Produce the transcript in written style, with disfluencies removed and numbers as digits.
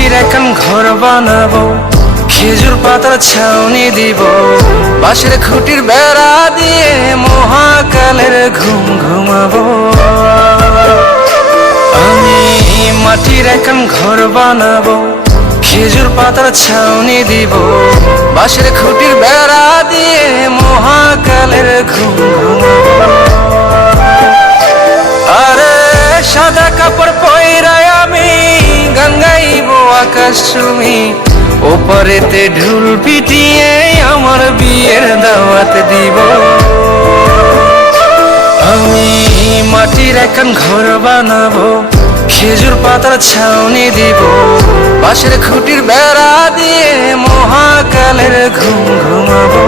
মাটির এখন ঘর বানাবো, খেজুর পাতার ছাউনি দিব, বাঁশের খুঁটির বেড়া দিয়ে মহাকালের ঘুম ঘুমাবো। আমি মাটির এখন ঘর বানাবো, খেজুর পাতার ছাউনি দিব, বাঁশের খুঁটির বেড়া দিয়ে মহাকালের ঘুম ঘুমাবো। আরে সাদা কাপড় পয়রায় আমি গান গাইব আকাশ চুমি, ওপারেতে ঢুল পিটিয়ে আমার বিয়ের দাওয়াত দিব। আমি মাটির এখন ঘর বানাবো, খেজুর পাতার ছাউনি দিব, বাঁশের খুঁটির বেড়া দিয়ে মহাকালের ঘুম ঘুমাবো।